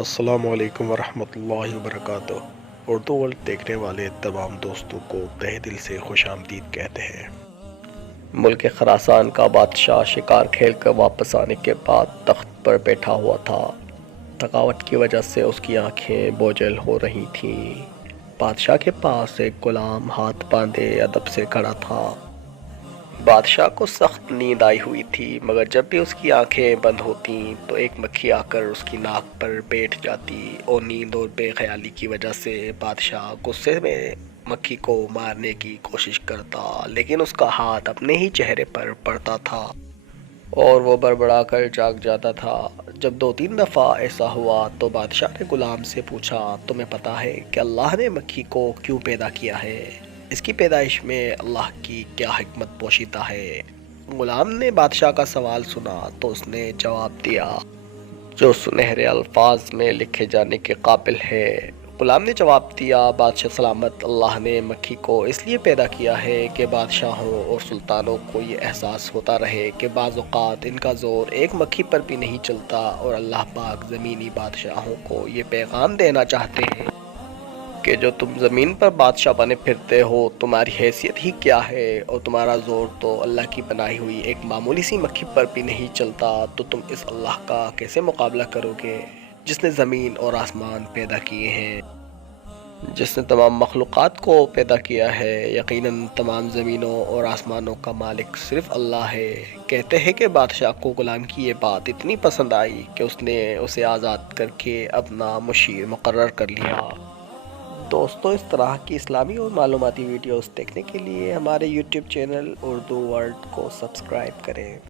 السلام علیکم ورحمۃ اللہ وبرکاتہ۔ اردو ورلڈ دیکھنے والے تمام دوستوں کو تہہ دل سے خوش آمدید کہتے ہیں۔ ملک خراسان کا بادشاہ شکار کھیل کر واپس آنے کے بعد تخت پر بیٹھا ہوا تھا۔ تھکاوٹ کی وجہ سے اس کی آنکھیں بوجھل ہو رہی تھیں۔ بادشاہ کے پاس ایک غلام ہاتھ باندھے ادب سے کھڑا تھا۔ بادشاہ کو سخت نیند آئی ہوئی تھی، مگر جب بھی اس کی آنکھیں بند ہوتیں تو ایک مکھی آ کر اس کی ناک پر بیٹھ جاتی اور نیند اور بے خیالی کی وجہ سے بادشاہ غصے میں مکھی کو مارنے کی کوشش کرتا، لیکن اس کا ہاتھ اپنے ہی چہرے پر پڑتا تھا اور وہ بڑبڑا کر جاگ جاتا تھا۔ جب 2-3 دفعہ ایسا ہوا تو بادشاہ نے غلام سے پوچھا، تمہیں پتہ ہے کہ اللہ نے مکھی کو کیوں پیدا کیا ہے؟ اس کی پیدائش میں اللہ کی کیا حکمت پوشیدہ ہے؟ غلام نے بادشاہ کا سوال سنا تو اس نے جواب دیا جو سنہرے الفاظ میں لکھے جانے کے قابل ہے۔ غلام نے جواب دیا، بادشاہ سلامت، اللہ نے مکھی کو اس لیے پیدا کیا ہے کہ بادشاہوں اور سلطانوں کو یہ احساس ہوتا رہے کہ بعض اوقات ان کا زور ایک مکھی پر بھی نہیں چلتا، اور اللہ پاک زمینی بادشاہوں کو یہ پیغام دینا چاہتے ہیں کہ جو تم زمین پر بادشاہ بنے پھرتے ہو، تمہاری حیثیت ہی کیا ہے، اور تمہارا زور تو اللہ کی بنائی ہوئی ایک معمولی سی مکھی پر بھی نہیں چلتا، تو تم اس اللہ کا کیسے مقابلہ کرو گے جس نے زمین اور آسمان پیدا کیے ہیں، جس نے تمام مخلوقات کو پیدا کیا ہے؟ یقیناً تمام زمینوں اور آسمانوں کا مالک صرف اللہ ہے۔ کہتے ہیں کہ بادشاہ کو غلام کی یہ بات اتنی پسند آئی کہ اس نے اسے آزاد کر کے اپنا مشیر مقرر کر لیا۔ دوستو، اس طرح کی اسلامی اور معلوماتی ویڈیوز دیکھنے کے لیے ہمارے یوٹیوب چینل اردو ورلڈ کو سبسکرائب کریں۔